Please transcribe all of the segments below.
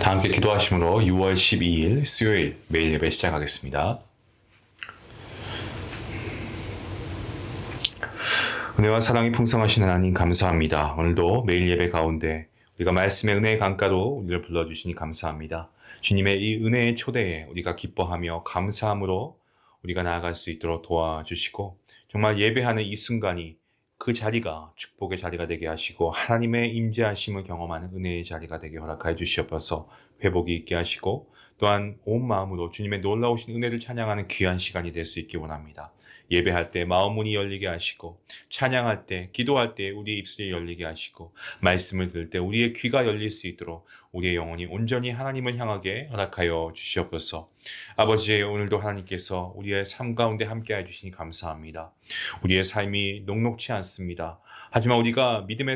다 함께 기도하심으로 6월 12일 수요일 매일 예배 시작하겠습니다. 은혜와 사랑이 풍성하신 하나님 감사합니다. 오늘도 매일 예배 가운데 우리가 말씀의 은혜의 강가로 우리를 불러주시니 감사합니다. 주님의 이 은혜의 초대에 우리가 기뻐하며 감사함으로 우리가 나아갈 수 있도록 도와주시고 정말 예배하는 이 순간이 그 자리가 축복의 자리가 되게 하시고 하나님의 임재하심을 경험하는 은혜의 자리가 되게 허락하여 주시옵소서. 회복이 있게 하시고 또한 온 마음으로 주님의 놀라우신 은혜를 찬양하는 귀한 시간이 될 수 있기 원합니다. 예배할 때 마음 문이 열리게 하시고 찬양할 때 기도할 때 우리의 입술이 열리게 하시고 말씀을 들을 때 우리의 귀가 열릴 수 있도록 우리의 영혼이 온전히 하나님을 향하게 허락하여 주시옵소서. 아버지, 오늘도 하나님께서 우리의 삶 가운데 함께해 주시니 감사합니다. 우리의 삶이 녹록치 않습니다. 하지만 우리가 믿음의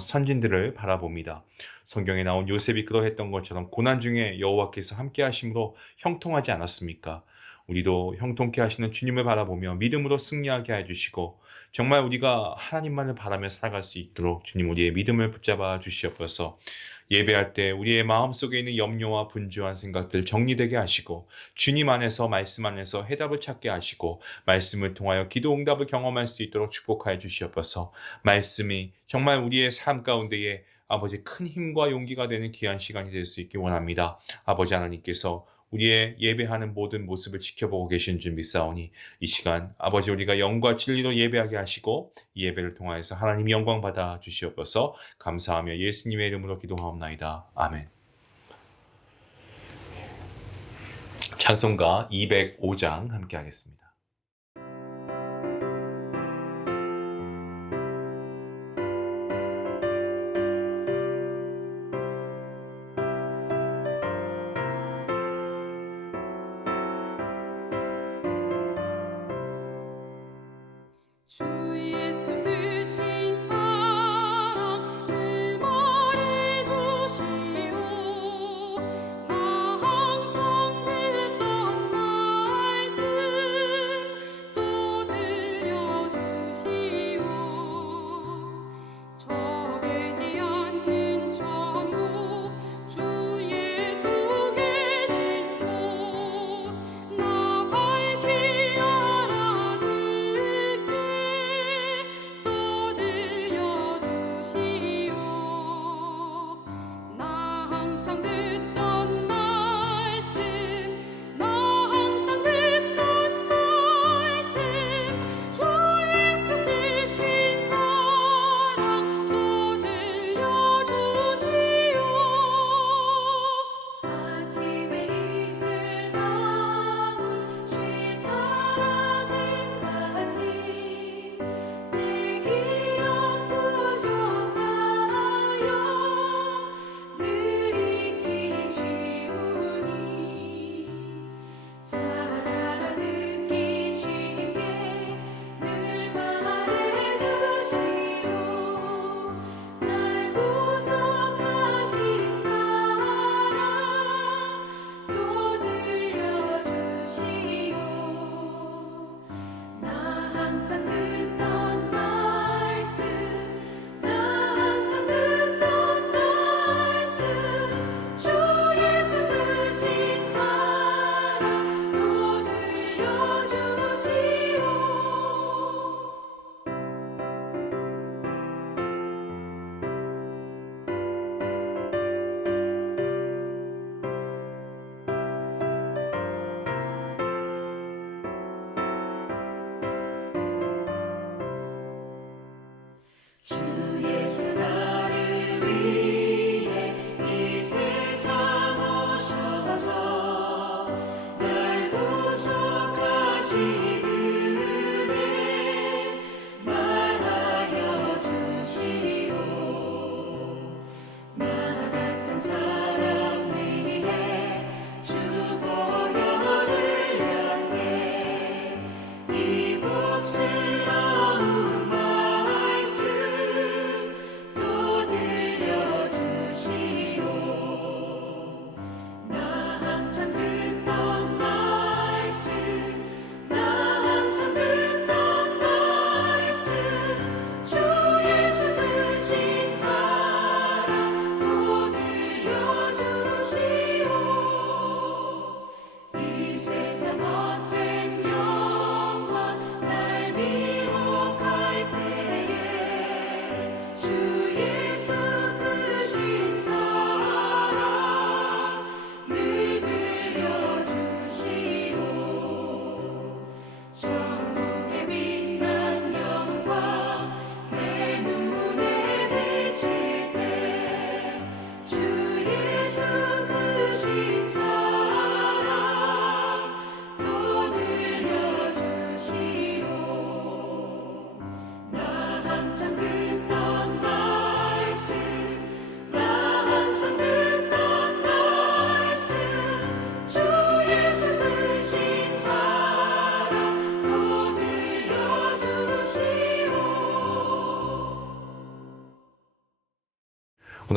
선진들을 바라봅니다. 성경에 나온 요셉이 그러했던 것처럼 고난 중에 여호와께서 함께 하심으로 형통하지 않았습니까? 우리도 형통케 하시는 주님을 바라보며 믿음으로 승리하게 해주시고 정말 우리가 하나님만을 바라며 살아갈 수 있도록 주님 우리의 믿음을 붙잡아 주시옵소서. 예배할 때 우리의 마음속에 있는 염려와 분주한 생각들 정리되게 하시고 주님 안에서 말씀 안에서 해답을 찾게 하시고 말씀을 통하여 기도 응답을 경험할 수 있도록 축복하여 주시옵소서. 말씀이 정말 우리의 삶 가운데에 아버지 큰 힘과 용기가 되는 귀한 시간이 될 수 있기 원합니다. 아버지 하나님께서 우리의 예배하는 모든 모습을 지켜보고 계신 줄 믿사오니 이 시간 아버지 우리가 영과 진리로 예배하게 하시고 이 예배를 통하여서 하나님 영광 받아 주시옵소서. 감사하며 예수님의 이름으로 기도하옵나이다. 아멘. 찬송가 205장 함께 하겠습니다. 주 예수 크신 사랑 늘 말해주시오. 나 항상 듣던 말씀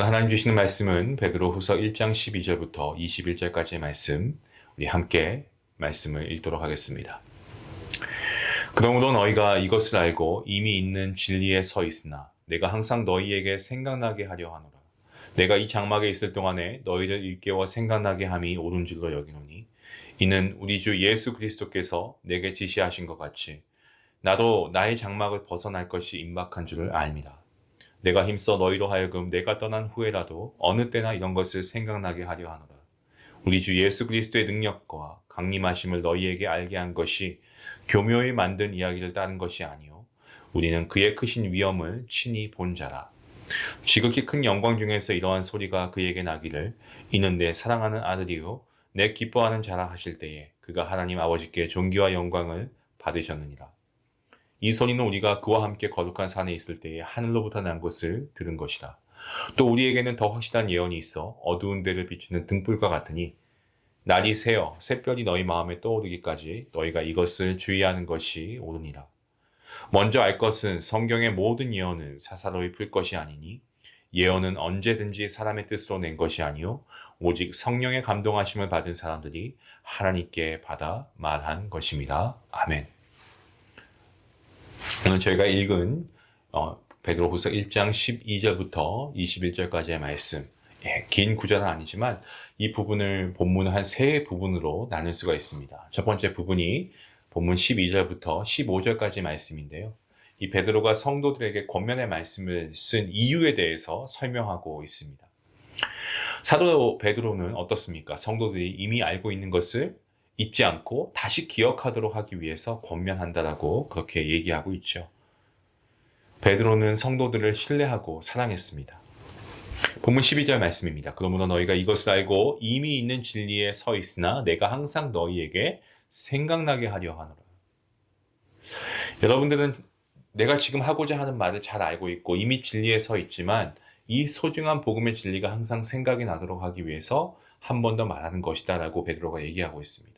하나님 주시는 말씀은 베드로후서 1장 12절부터 21절까지의 말씀, 우리 함께 말씀을 읽도록 하겠습니다. 그러므로 너희가 이것을 알고 이미 있는 진리에 서 있으나 내가 항상 너희에게 생각나게 하려 하노라. 내가 이 장막에 있을 동안에 너희를 일깨워 생각나게 함이 옳은 줄로 여기노니 이는 우리 주 예수 그리스도께서 내게 지시하신 것 같이 나도 나의 장막을 벗어날 것이 임박한 줄을 압니다. 내가 힘써 너희로 하여금 내가 떠난 후에라도 어느 때나 이런 것을 생각나게 하려 하노라. 우리 주 예수 그리스도의 능력과 강림하심을 너희에게 알게 한 것이 교묘히 만든 이야기를 따른 것이 아니요 우리는 그의 크신 위엄을 친히 본 자라. 지극히 큰 영광 중에서 이러한 소리가 그에게 나기를 이는 내 사랑하는 아들이요 내 기뻐하는 자라 하실 때에 그가 하나님 아버지께 존귀와 영광을 받으셨느니라. 이 소리는 우리가 그와 함께 거룩한 산에 있을 때에 하늘로부터 난 것을 들은 것이라. 또 우리에게는 더 확실한 예언이 있어 어두운 데를 비추는 등불과 같으니 날이 새어 샛별이 너희 마음에 떠오르기까지 너희가 이것을 주의하는 것이 옳으니라. 먼저 알 것은 성경의 모든 예언은 사사로이 풀 것이 아니니 예언은 언제든지 사람의 뜻으로 낸 것이 아니요 오직 성령의 감동하심을 받은 사람들이 하나님께 받아 말한 것입니다. 아멘. 오늘 저희가 읽은 베드로후서 1장 12절부터 21절까지의 말씀, 긴 구절은 아니지만 이 부분을 본문을 한 세 부분으로 나눌 수가 있습니다. 첫 번째 부분이 본문 12절부터 15절까지 말씀인데요. 이 베드로가 성도들에게 권면의 말씀을 쓴 이유에 대해서 설명하고 있습니다. 사도 베드로는 어떻습니까? 성도들이 이미 알고 있는 것을 잊지 않고 다시 기억하도록 하기 위해서 권면한다라고 그렇게 얘기하고 있죠. 베드로는 성도들을 신뢰하고 사랑했습니다. 본문 12절 말씀입니다. 그러므로 너희가 이것을 알고 이미 있는 진리에 서 있으나 내가 항상 너희에게 생각나게 하려 하노라. 여러분들은 내가 지금 하고자 하는 말을 잘 알고 있고 이미 진리에 서 있지만 이 소중한 복음의 진리가 항상 생각이 나도록 하기 위해서 한 번 더 말하는 것이다 라고 베드로가 얘기하고 있습니다.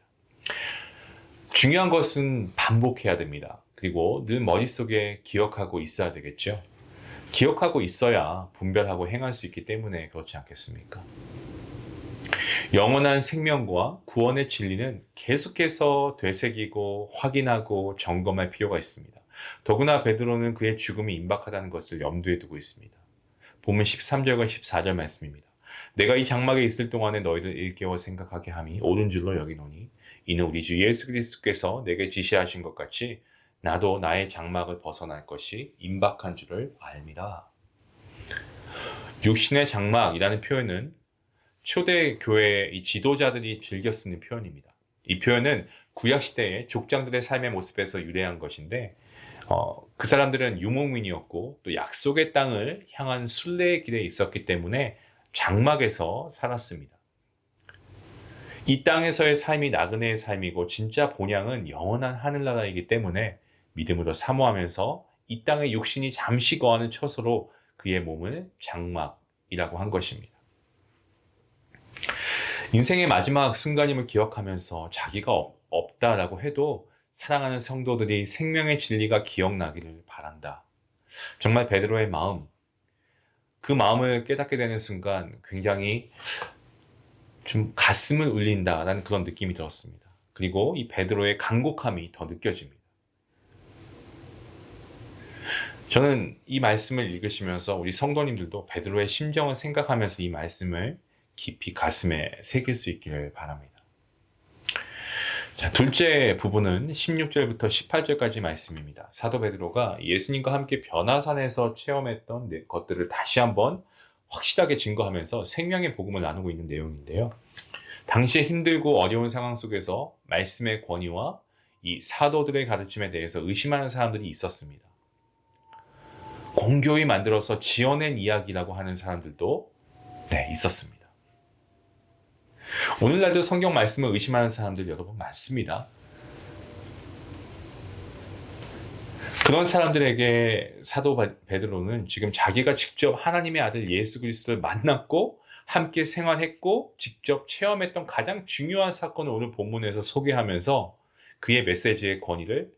중요한 것은 반복해야 됩니다. 그리고 늘 머릿속에 기억하고 있어야 되겠죠. 기억하고 있어야 분별하고 행할 수 있기 때문에 그렇지 않겠습니까? 영원한 생명과 구원의 진리는 계속해서 되새기고 확인하고 점검할 필요가 있습니다. 더구나 베드로는 그의 죽음이 임박하다는 것을 염두에 두고 있습니다. 본문 13절과 14절 말씀입니다. 내가 이 장막에 있을 동안에 너희를 일깨워 생각하게 함이 옳은 줄로 여기노니 이는 우리 주 예수 그리스도께서 내게 지시하신 것 같이 나도 나의 장막을 벗어날 것이 임박한 줄을 압니다. 육신의 장막이라는 표현은 초대 교회의 이 지도자들이 즐겨 쓰는 표현입니다. 이 표현은 구약 시대의 족장들의 삶의 모습에서 유래한 것인데 그 사람들은 유목민이었고 또 약속의 땅을 향한 순례의 길에 있었기 때문에 장막에서 살았습니다. 이 땅에서의 삶이 나그네의 삶이고 진짜 본향은 영원한 하늘나라이기 때문에 믿음으로 사모하면서 이 땅의 육신이 잠시 거하는 처소로 그의 몸을 장막이라고 한 것입니다. 인생의 마지막 순간임을 기억하면서 자기가 없다라고 해도 사랑하는 성도들이 생명의 진리가 기억나기를 바란다. 정말 베드로의 마음, 그 마음을 깨닫게 되는 순간 굉장히 좀 가슴을 울린다라는 그런 느낌이 들었습니다. 그리고 이 베드로의 간곡함이 더 느껴집니다. 저는 이 말씀을 읽으시면서 우리 성도님들도 베드로의 심정을 생각하면서 이 말씀을 깊이 가슴에 새길 수 있기를 바랍니다. 자, 둘째 부분은 16절부터 18절까지 말씀입니다. 사도 베드로가 예수님과 함께 변화산에서 체험했던 것들을 다시 한번 확실하게 증거하면서 생명의 복음을 나누고 있는 내용인데요. 당시에 힘들고 어려운 상황 속에서 말씀의 권위와 이 사도들의 가르침에 대해서 의심하는 사람들이 있었습니다. 공교히 만들어서 지어낸 이야기라고 하는 사람들도 있었습니다. 오늘날도 성경 말씀을 의심하는 사람들 여러분 많습니다. 그런 사람들에게 사도 베드로는 지금 자기가 직접 하나님의 아들 예수 그리스도를 만났고 함께 생활했고 직접 체험했던 가장 중요한 사건을 오늘 본문에서 소개하면서 그의 메시지의 권위를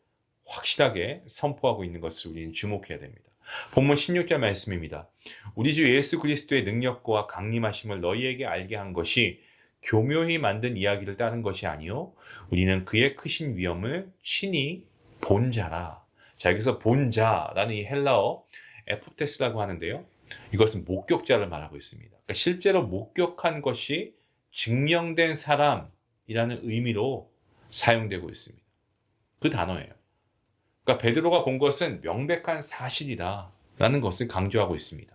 확실하게 선포하고 있는 것을 우리는 주목해야 됩니다. 본문 16절 말씀입니다. 우리 주 예수 그리스도의 능력과 강림하심을 너희에게 알게 한 것이 교묘히 만든 이야기를 따른 것이 아니요 우리는 그의 크신 위엄을 친히 본 자라. 자, 여기서 본 자라는 이 헬라어 에포테스라고 하는데요. 이것은 목격자를 말하고 있습니다. 그러니까 실제로 목격한 것이 증명된 사람이라는 의미로 사용되고 있습니다. 그 단어예요. 그러니까 베드로가 본 것은 명백한 사실이다라는 것을 강조하고 있습니다.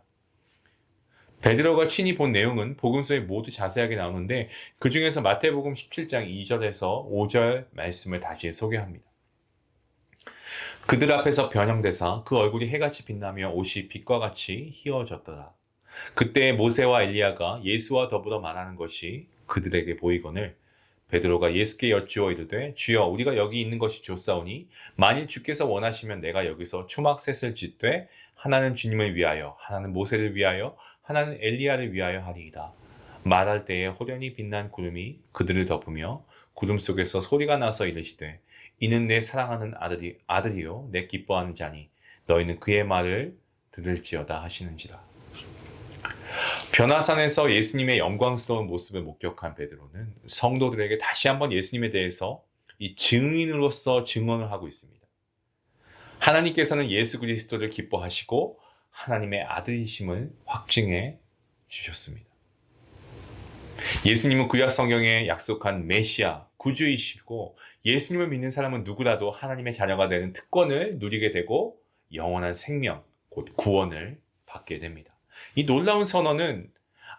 베드로가 친히 본 내용은 복음서에 모두 자세하게 나오는데 그 중에서 마태복음 17장 2절에서 5절 말씀을 다시 소개합니다. 그들 앞에서 변형되사 그 얼굴이 해같이 빛나며 옷이 빛과 같이 희어졌더라. 그때 모세와 엘리야가 예수와 더불어 말하는 것이 그들에게 보이거늘 베드로가 예수께 여쭈어 이르되 주여 우리가 여기 있는 것이 좋사오니 만일 주께서 원하시면 내가 여기서 초막셋을 짓되 하나는 주님을 위하여 하나는 모세를 위하여 하나는 엘리야를 위하여 하리이다. 말할 때에 호련히 빛난 구름이 그들을 덮으며 구름 속에서 소리가 나서 이르시되 이는 내 사랑하는 아들이요 내 기뻐하는 자니 너희는 그의 말을 들을지어다 하시는지라. 변화산에서 예수님의 영광스러운 모습을 목격한 베드로는 성도들에게 다시 한번 예수님에 대해서 이 증인으로서 증언을 하고 있습니다. 하나님께서는 예수 그리스도를 기뻐하시고 하나님의 아들이심을 확증해 주셨습니다. 예수님은 구약 성경에 약속한 메시아, 구주이시고 예수님을 믿는 사람은 누구라도 하나님의 자녀가 되는 특권을 누리게 되고 영원한 생명, 곧 구원을 받게 됩니다. 이 놀라운 선언은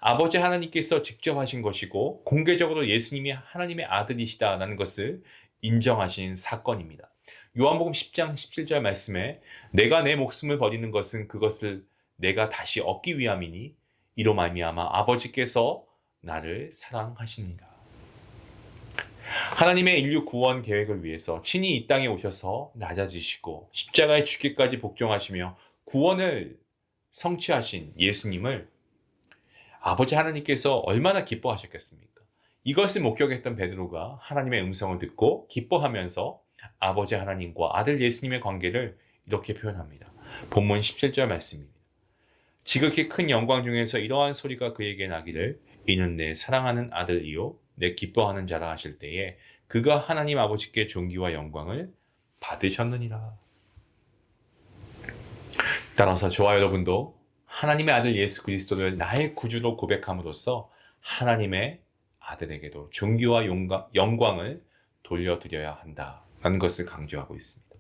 아버지 하나님께서 직접 하신 것이고 공개적으로 예수님이 하나님의 아들이시다라는 것을 인정하신 사건입니다. 요한복음 10장 17절 말씀에 내가 내 목숨을 버리는 것은 그것을 내가 다시 얻기 위함이니 이로 말미암아 아버지께서 나를 사랑하시니라. 하나님의 인류 구원 계획을 위해서 친히 이 땅에 오셔서 낮아지시고 십자가에 죽기까지 복종하시며 구원을 성취하신 예수님을 아버지 하나님께서 얼마나 기뻐하셨겠습니까? 이것을 목격했던 베드로가 하나님의 음성을 듣고 기뻐하면서 아버지 하나님과 아들 예수님의 관계를 이렇게 표현합니다. 본문 17절 말씀입니다. 지극히 큰 영광 중에서 이러한 소리가 그에게 나기를 이는 내 사랑하는 아들이요 내 기뻐하는 자라 하실 때에 그가 하나님 아버지께 존귀와 영광을 받으셨느니라. 따라서 저와 여러분도 하나님의 아들 예수 그리스도를 나의 구주로 고백함으로써 하나님의 아들에게도 존귀와 영광을 돌려드려야 한다라는 것을 강조하고 있습니다.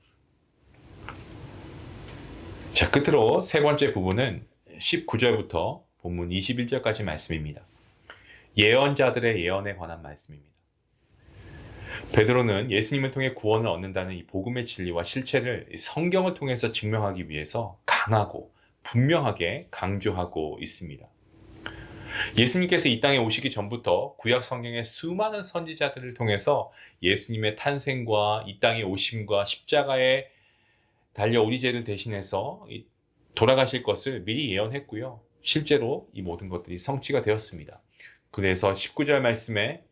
자, 끝으로 세 번째 부분은 19절부터 본문 21절까지 말씀입니다. 예언자들의 예언에 관한 말씀입니다. 베드로는 예수님을 통해 구원을 얻는다는 이 복음의 진리와 실체를 성경을 통해서 증명하기 위해서 강하고 분명하게 강조하고 있습니다. 예수님께서 이 땅에 오시기 전부터 구약 성경의 수많은 선지자들을 통해서 예수님의 탄생과 이 땅에 오심과 십자가에 달려 우리 죄를 대신해서 돌아가실 것을 미리 예언했고요. 실제로 이 모든 것들이 성취가 되었습니다. 그래서 19절 말씀에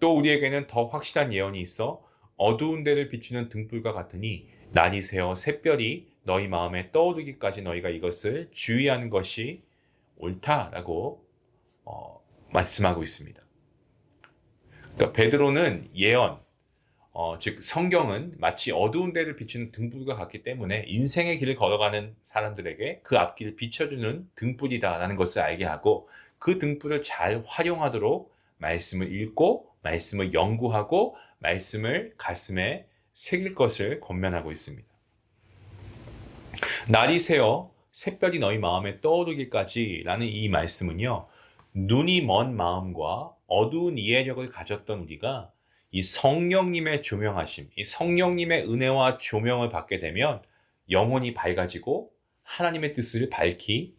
또 우리에게는 더 확실한 예언이 있어 어두운 데를 비추는 등불과 같으니 날이 새어 샛별이 너희 마음에 떠오르기까지 너희가 이것을 주의하는 것이 옳다라고 말씀하고 있습니다. 그러니까 베드로는 예언, 즉 성경은 마치 어두운 데를 비추는 등불과 같기 때문에 인생의 길을 걸어가는 사람들에게 그 앞길을 비춰주는 등불이다라는 것을 알게 하고 그 등불을 잘 활용하도록 말씀을 읽고 말씀을 연구하고 말씀을 가슴에 새길 것을 권면하고 있습니다. 날이 새어 샛별이 너희 마음에 떠오르기까지 라는 이 말씀은요. 눈이 먼 마음과 어두운 이해력을 가졌던 우리가 이 성령님의 조명하심, 이 성령님의 은혜와 조명을 받게 되면 영혼이 밝아지고 하나님의 뜻을 밝히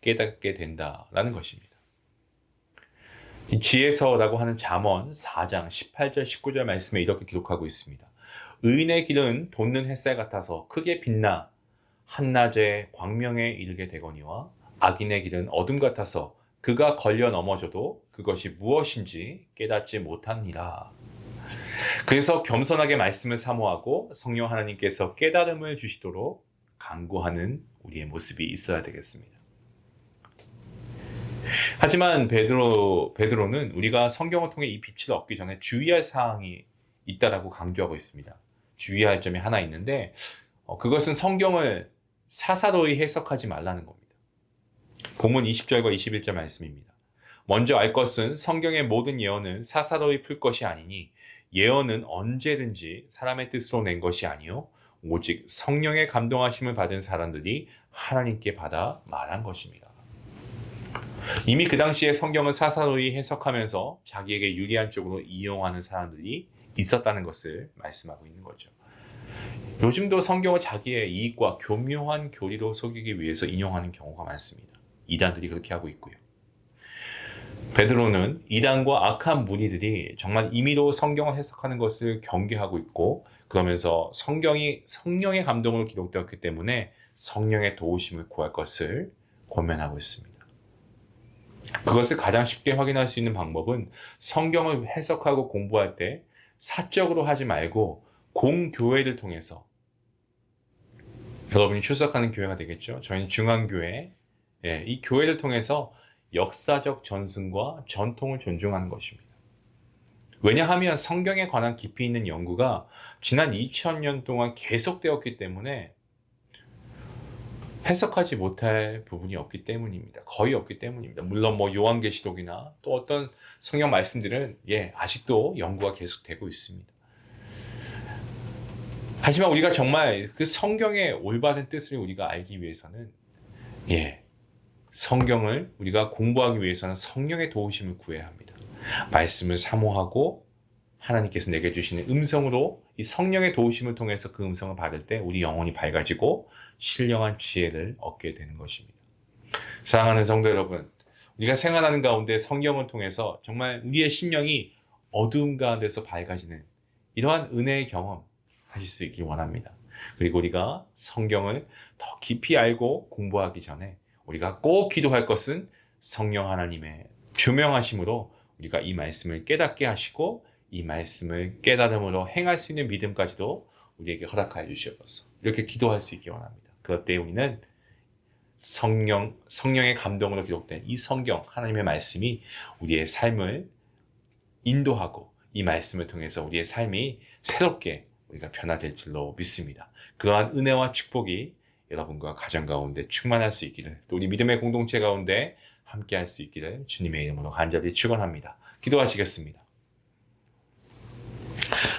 깨닫게 된다라는 것입니다. 이 지혜서라고 하는 잠언 4장 18절 19절 말씀에 이렇게 기록하고 있습니다. 의인의 길은 돋는 햇살 같아서 크게 빛나 한낮에 광명에 이르게 되거니와 악인의 길은 어둠 같아서 그가 걸려 넘어져도 그것이 무엇인지 깨닫지 못하니라. 그래서 겸손하게 말씀을 사모하고 성령 하나님께서 깨달음을 주시도록 간구하는 우리의 모습이 있어야 되겠습니다. 하지만 베드로는 우리가 성경을 통해 이 빛을 얻기 전에 주의할 사항이 있다라고 강조하고 있습니다. 주의할 점이 하나 있는데 그것은 성경을 사사로이 해석하지 말라는 겁니다. 본문 20절과 21절 말씀입니다. 먼저 알 것은 성경의 모든 예언은 사사로이 풀 것이 아니니 예언은 언제든지 사람의 뜻으로 낸 것이 아니요 오직 성령의 감동하심을 받은 사람들이 하나님께 받아 말한 것입니다. 이미 그 당시에 성경을 사사로이 해석하면서 자기에게 유리한 쪽으로 이용하는 사람들이 있었다는 것을 말씀하고 있는 거죠. 요즘도 성경을 자기의 이익과 교묘한 교리로 속이기 위해서 인용하는 경우가 많습니다. 이단들이 그렇게 하고 있고요. 베드로는 이단과 악한 무리들이 정말 임의로 성경을 해석하는 것을 경계하고 있고 그러면서 성경이 성령의 감동으로 기록되었기 때문에 성령의 도우심을 구할 것을 권면하고 있습니다. 그것을 가장 쉽게 확인할 수 있는 방법은 성경을 해석하고 공부할 때 사적으로 하지 말고 공교회를 통해서 여러분이 출석하는 교회가 되겠죠. 저희는 중앙교회, 이 교회를 통해서 역사적 전승과 전통을 존중하는 것입니다. 왜냐하면 성경에 관한 깊이 있는 연구가 지난 2000년 동안 계속되었기 때문에 해석하지 못할 부분이 없기 때문입니다. 거의 없기 때문입니다. 물론 요한계시록이나 또 어떤 성경 말씀들은 아직도 연구가 계속되고 있습니다. 하지만 우리가 정말 그 성경의 올바른 뜻을 우리가 알기 위해서는 성경을 우리가 공부하기 위해서는 성령의 도우심을 구해야 합니다. 말씀을 사모하고 하나님께서 내게 주시는 음성으로 이 성령의 도우심을 통해서 그 음성을 받을 때 우리 영혼이 밝아지고 신령한 지혜를 얻게 되는 것입니다. 사랑하는 성도 여러분, 우리가 생활하는 가운데 성경을 통해서 정말 우리의 심령이 어두움 가운데서 밝아지는 이러한 은혜의 경험 하실 수 있길 원합니다. 그리고 우리가 성경을 더 깊이 알고 공부하기 전에 우리가 꼭 기도할 것은 성령 하나님의 조명하심으로 우리가 이 말씀을 깨닫게 하시고 이 말씀을 깨달음으로 행할 수 있는 믿음까지도 우리에게 허락하여 주시옵소서. 이렇게 기도할 수 있기 원합니다. 그것 때문에 우리는 성령의 감동으로 기록된 이 성경, 하나님의 말씀이 우리의 삶을 인도하고 이 말씀을 통해서 우리의 삶이 새롭게 우리가 변화될 줄로 믿습니다. 그러한 은혜와 축복이 여러분과 가정 가운데 충만할 수 있기를, 또 우리 믿음의 공동체 가운데 함께 할 수 있기를 주님의 이름으로 간절히 축원합니다. 기도하시겠습니다.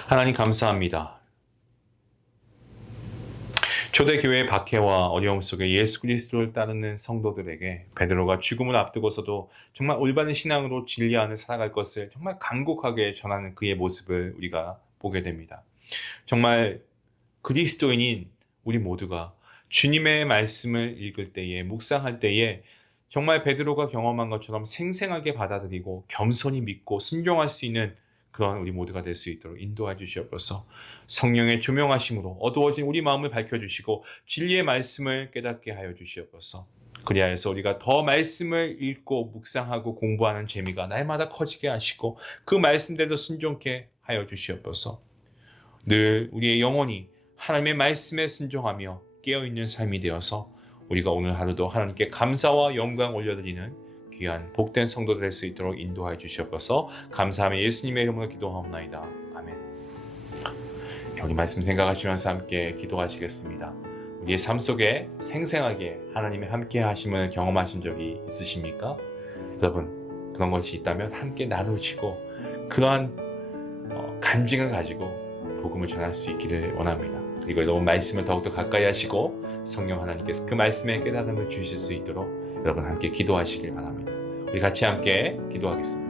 하나님 감사합니다. 초대교회의 박해와 어려움 속에 예수 그리스도를 따르는 성도들에게 베드로가 죽음을 앞두고서도 정말 올바른 신앙으로 진리 안에 살아갈 것을 정말 간곡하게 전하는 그의 모습을 우리가 보게 됩니다. 정말 그리스도인인 우리 모두가 주님의 말씀을 읽을 때에, 묵상할 때에 정말 베드로가 경험한 것처럼 생생하게 받아들이고 겸손히 믿고 순종할 수 있는 그런 우리 모두가 될 수 있도록 인도해 주시옵소서. 성령의 조명하심으로 어두워진 우리 마음을 밝혀주시고 진리의 말씀을 깨닫게 하여 주시옵소서. 그리하여서 우리가 더 말씀을 읽고 묵상하고 공부하는 재미가 날마다 커지게 하시고 그 말씀대로 순종케 하여 주시옵소서. 늘 우리의 영혼이 하나님의 말씀에 순종하며 깨어있는 삶이 되어서 우리가 오늘 하루도 하나님께 감사와 영광 올려드리는 귀한 복된 성도 될 수 있도록 인도하여 주시옵소서. 감사하며 예수님의 이름으로 기도하옵나이다. 아멘. 여기 말씀 생각하시면서 함께 기도하시겠습니다. 우리의 삶 속에 생생하게 하나님의 함께 하심을 경험하신 적이 있으십니까? 여러분, 그런 것이 있다면 함께 나누시고 그러한 간증을 가지고 복음을 전할 수 있기를 원합니다. 그리고 여러분 말씀을 더욱더 가까이 하시고 성령 하나님께서 그 말씀에 깨달음을 주실 수 있도록 여러분 함께 기도하시길 바랍니다. 우리 같이 함께 기도하겠습니다.